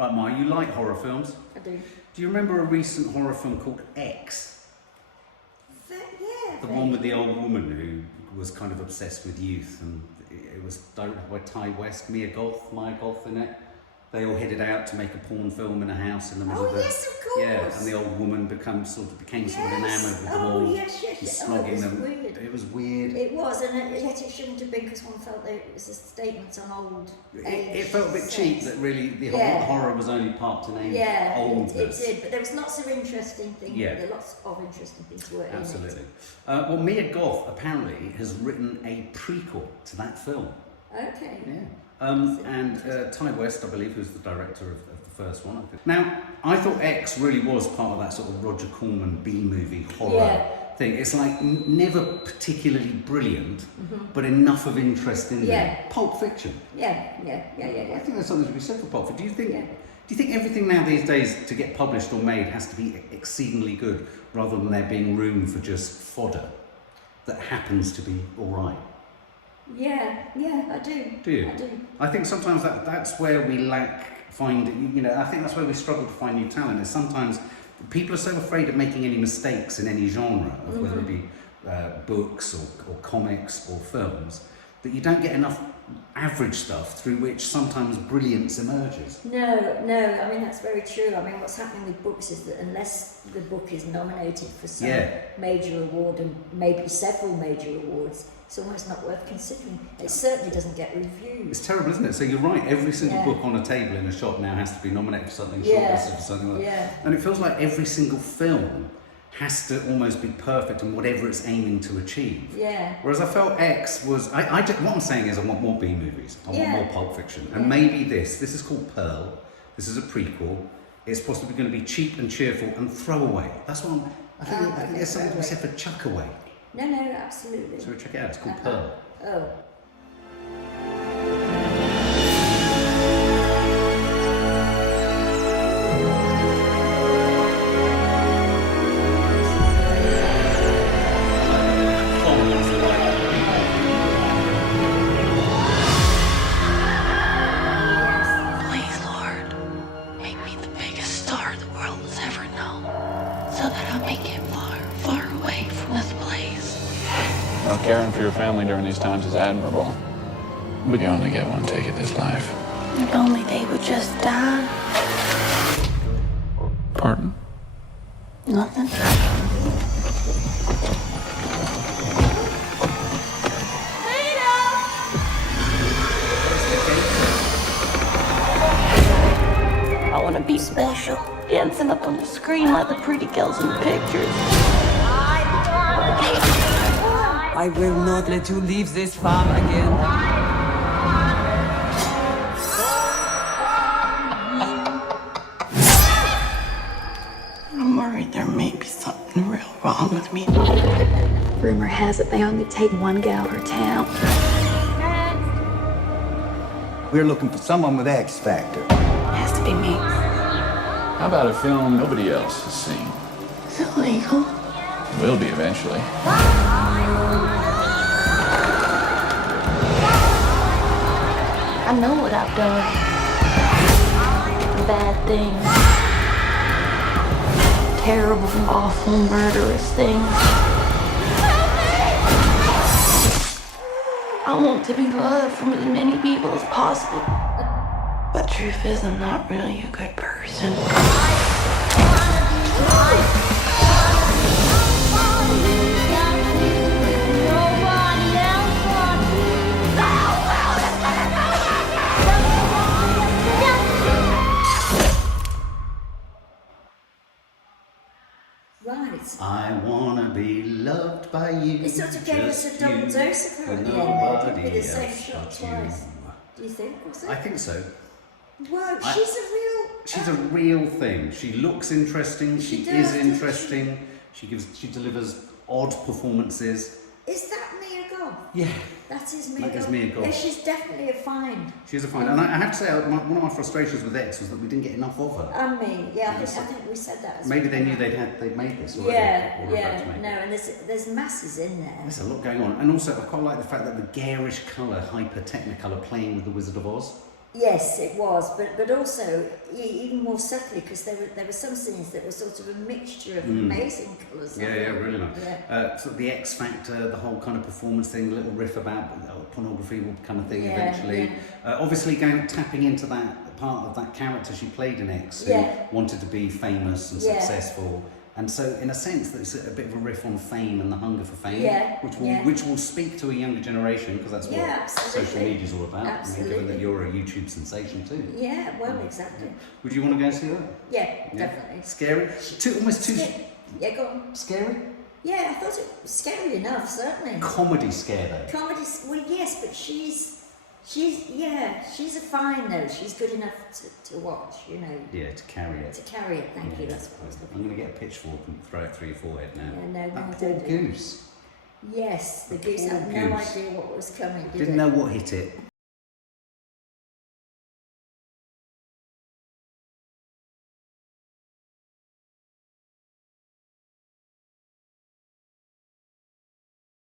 Right, Ma, you like horror films? I do. Do you remember a recent horror film called X? Yeah. The one with the old woman who was kind of obsessed with youth, and it was directed by Mia Goth in it. They all headed out to make a porn film in a house in the middle of the... Yes, of course. Yeah, and the old woman became sort of enamoured with them all. Yes. And snogging them. Weird. It was weird. It was, and yet it shouldn't have been, because one felt that it was a statement on old age. It felt a bit cheap that really the horror was only parked in oldness. It did, but there was lots of interesting things. Yeah. There were lots of interesting things were in it. Absolutely. Well, Mia Goth apparently has written a prequel to that film. Okay. Yeah. And Tandi West, I believe, who's the director of the first one. Now, I thought X really was part of that sort of Roger Corman B-movie horror thing. It's like never particularly brilliant, but enough of interest in there. Pulp Fiction. Yeah. I think there's something to be said for Pulp Fiction. Do you think everything now these days to get published or made has to be exceedingly good, rather than there being room for just fodder that happens to be all right? Yeah, I do. Do you? I do. I think sometimes that's where we lack I think that's where we struggle to find new talent, is sometimes people are so afraid of making any mistakes in any genre, of whether it be books or comics or films, that you don't get enough average stuff through which sometimes brilliance emerges. No, I mean, that's very true. I mean, what's happening with books is that unless the book is nominated for some major award, and maybe several major awards, it's almost not worth considering. It certainly doesn't get reviewed. It's terrible, isn't it? So you're right, every single book on a table in a shop now has to be nominated for something, shortlisted for something like that. And it feels like every single film has to almost be perfect in whatever it's aiming to achieve. Yeah. Whereas I felt X was, what I'm saying is I want more B movies, I want more Pulp Fiction. And maybe this is called Pearl, this is a prequel, it's possibly going to be cheap and cheerful and throwaway. That's what I think there's something to be said for chuck away. No, absolutely. So check it out, it's called Pearl. Oh. Please, Lord, make me the biggest star the world has ever known, so that I may get far, far away from this place. Well, caring for your family during these times is admirable, but you only get one take at this life. If only they would just die. Pardon? Nothing. I want to be special, dancing up on the screen like the pretty girls in the pictures. I will not let you leave this farm again. I'm worried there may be something real wrong with me. Rumor has it they only take one gal per town. We're looking for someone with X Factor. Has to be me. How about a film nobody else has seen? Is it legal? Will be eventually. I know what I've done. Bad things. Terrible, awful, murderous things. I want to be loved from as many people as possible. But truth is, I'm not really a good person. Right. I wanna be loved by you. It sort of gave us a double dose of her at the end, didn't we? The same shot twice. Do you think? Was it? I think so. Wow, She's a real thing. She looks interesting. She is interesting. She delivers odd performances. Is that Mia Goth? Yeah. That is Mia Goth. That is Mia Goth. Yeah, she's definitely a find. She's a find. And I have to say, one of my frustrations with X was that we didn't get enough of her. And me, yeah, I think we said that as Maybe well. they knew they'd made this already. No, and there's masses in there. There's a lot going on. And also, I quite like the fact that the garish colour, hyper-technicolor playing with the Wizard of Oz. Yes, it was, but also even more subtly, because there were some scenes that were sort of a mixture of amazing colours. Yeah, really nice. Yeah. Sort of the X Factor, the whole kind of performance thing, a little riff about pornography will become a thing eventually. Yeah. Obviously, tapping into that part of that character she played in X, who wanted to be famous and successful. And so, in a sense, it's a bit of a riff on fame and the hunger for fame, which will speak to a younger generation, because that's what social media is all about. Absolutely. Given that you're a YouTube sensation too. Yeah, well, exactly. Would you want to go see that? Yeah, definitely. Scary? Almost too Yeah, go on. scary? Yeah, I thought it was scary enough, certainly. Comedy scare though. Comedy, well, yes, but she's a fine though. She's good enough to watch, you know. Yeah, to carry it. To carry it, thank you, that's what I was looking I'm going to get a pitchfork and throw it through your forehead now. Yeah, no, that don't poor do it. goose. Yes, the goose had no idea what was coming, Didn't know what hit it.